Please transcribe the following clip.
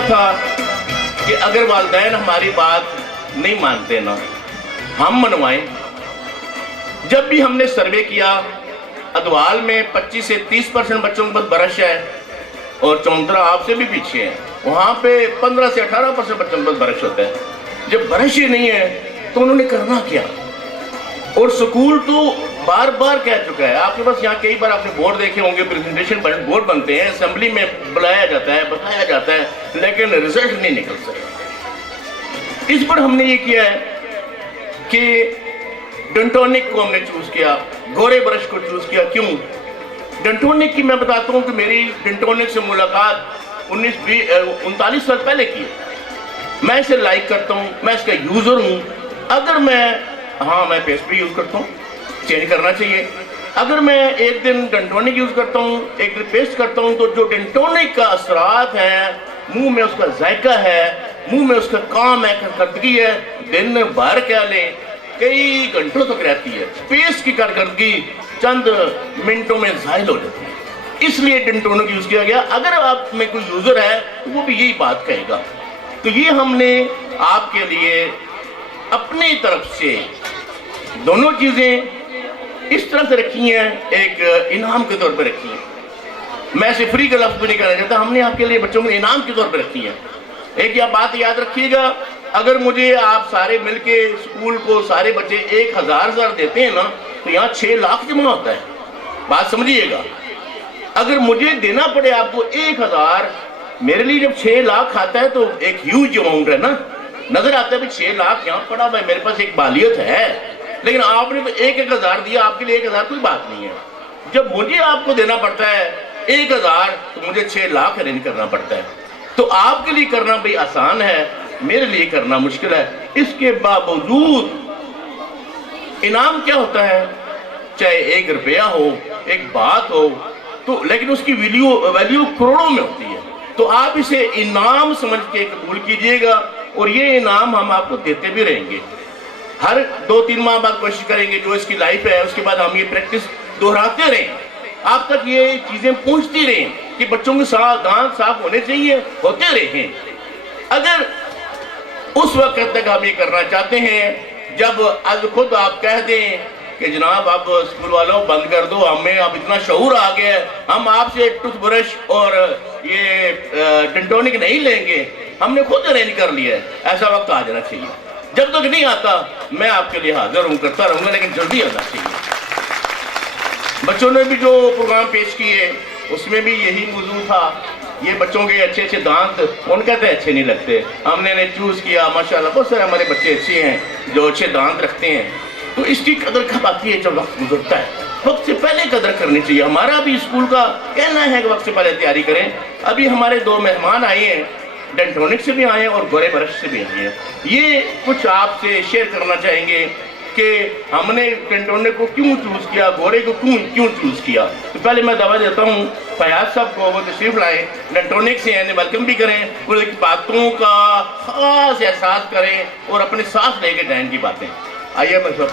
کیا تھا کہ اگر والدین ہماری بات نہیں مانتے نا، ہم منوائیں۔ جب بھی ہم نے سروے کیا، ادوال میں 25 سے 30% بچوں کے پاس برش ہے اور چوندرا آپ سے بھی پیچھے ہیں، وہاں پہ 15 سے 18% بچوں کے پاس برش ہوتا ہے۔ جب برش ہی نہیں ہے تو انہوں نے کرنا کیا؟ اور سکول تو بار بار کہہ چکا ہے، آپ کے پاس یہاں کئی بار آپ نے بورڈ دیکھے ہوں گے، پریزنٹیشن بورڈ بنتے ہیں، اسمبلی میں بلایا جاتا ہے، بتایا جاتا ہے، لیکن رزلٹ نہیں نکل سکتا۔ اس پر ہم نے یہ کیا ہے کہ ڈنٹونک کو ہم نے چوز کیا، گورے برش کو چوز کیا۔ کیوں؟ ڈنٹونک کی میں بتاتا ہوں کہ میری ڈنٹونک سے ملاقات 39 سال پہلے کی ہے۔ میں اسے لائک کرتا ہوں، میں اس کا یوزر ہوں۔ اگر میں پیسٹ بھی یوز کرتا ہوں، چینج کرنا چاہیے۔ اگر میں ایک دن ڈنٹونک یوز کرتا ہوں، ایک دن پیسٹ کرتا ہوں، تو جو ڈنٹونک کا اثرات ہیں، منہ میں اس کا ذائقہ ہے، منہ میں اس کا کام ہے، کارکردگی ہے، دن بھر کیا لیں کئی گھنٹوں تک رہتی ہے۔ پیسٹ کی کارکردگی چند منٹوں میں زائل ہو جاتی ہے، اس لیے ڈنٹونک یوز کیا گیا۔ اگر آپ میں کوئی یوزر ہے تو وہ بھی یہی بات کہے گا۔ تو یہ ہم نے آپ کے لیے اپنی طرف سے دونوں چیزیں اس طرح سے رکھی ہیں، ایک انعام کے طور پہ رکھی ہیں۔ میں اسے فری کا لفظ بھی نہیں کہنا چاہتا، ہم نے آپ کے لیے بچوں کو انعام کے طور پہ رکھی ہیں۔ ایک یہ بات یاد رکھیے گا، اگر مجھے آپ سارے مل کے اسکول کو سارے بچے 1000 دیتے ہیں نا، تو یہاں 6 لاکھ جمع ہوتا ہے۔ بات سمجھیے گا، اگر مجھے دینا پڑے آپ کو 1000، میرے لیے جب 6 لاکھ آتا ہے تو ایک ہیوج اماؤنٹ ہے نا، نظر آتا ہے بھی 6 لاکھ یہاں پڑا ہوا ہے، میرے پاس ایک بالیت ہے، لیکن آپ نے تو 1000 دیا، آپ کے لیے 1000 کوئی بات نہیں ہے۔ جب مجھے آپ کو دینا پڑتا ہے 1000 تو مجھے 6 لاکھ ارینج کرنا پڑتا ہے۔ تو آپ کے لیے کرنا بھی آسان ہے، میرے لیے کرنا مشکل ہے۔ اس کے باوجود انعام کیا ہوتا ہے؟ چاہے 1 روپیہ ہو، ایک بات ہو، تو لیکن اس کی ویلیو کروڑوں میں ہوتی ہے۔ تو آپ اسے انعام سمجھ کے قبول کیجئے گا، اور یہ انعام ہم آپ کو دیتے بھی رہیں گے۔ ہر 2-3 ماہ بعد کوشش کریں گے، جو اس کی لائف ہے اس کے بعد ہم یہ پریکٹس دہراتے رہیں، آپ تک یہ چیزیں پہنچتی رہیں کہ بچوں کے دانت صاف ہونے چاہیے، ہوتے رہیں۔ اگر اس وقت تک ہم یہ کرنا چاہتے ہیں جب از خود آپ کہہ دیں کہ جناب اب اسکول والوں بند کر دو، ہمیں اب اتنا شعور آ گیا ہے، ہم آپ سے ٹوتھ برش اور یہ ڈنٹونک نہیں لیں گے، ہم نے خود ارینج کر لیا ہے، ایسا وقت آ جانا چاہیے۔ جب تک نہیں آتا میں آپ کے لیے حاضر ہوں، کرتا رہوں گا، لیکن جلدی آنا چاہیے۔ بچوں نے بھی جو پروگرام پیش کیے اس میں بھی یہی موضوع تھا، یہ بچوں کے اچھے دانت، ان کہتے ہیں اچھے نہیں لگتے، ہم نے چوز کیا، ماشاءاللہ بہت سارے ہمارے بچے اچھے ہیں جو اچھے دانت رکھتے ہیں۔ تو اس کی قدر کب آتی ہے؟ جب وقت گزرتا ہے، وقت سے پہلے قدر کرنی چاہیے۔ ہمارا بھی اسکول کا کہنا ہے کہ وقت سے پہلے تیاری کریں۔ ابھی ہمارے 2 مہمان آئے ہیں، ڈنٹونک سے بھی آئے ہیں اور گورے برش سے بھی آئے ہیں۔ یہ کچھ آپ سے شیئر کرنا چاہیں گے کہ ہم نے ڈنٹونک کو کیوں چوز کیا، گورے کو کیوں چوز کیا۔ تو پہلے میں دعویٰ دیتا ہوں فیاض صاحب کو، وہ تشریف لائیں، ڈنٹونک سے ہیں، ویلکم بھی کریں، ان کی باتوں کا خاص احساس کریں اور اپنے ساتھ لے کے جائیں کی باتیں۔ آئیے میں سب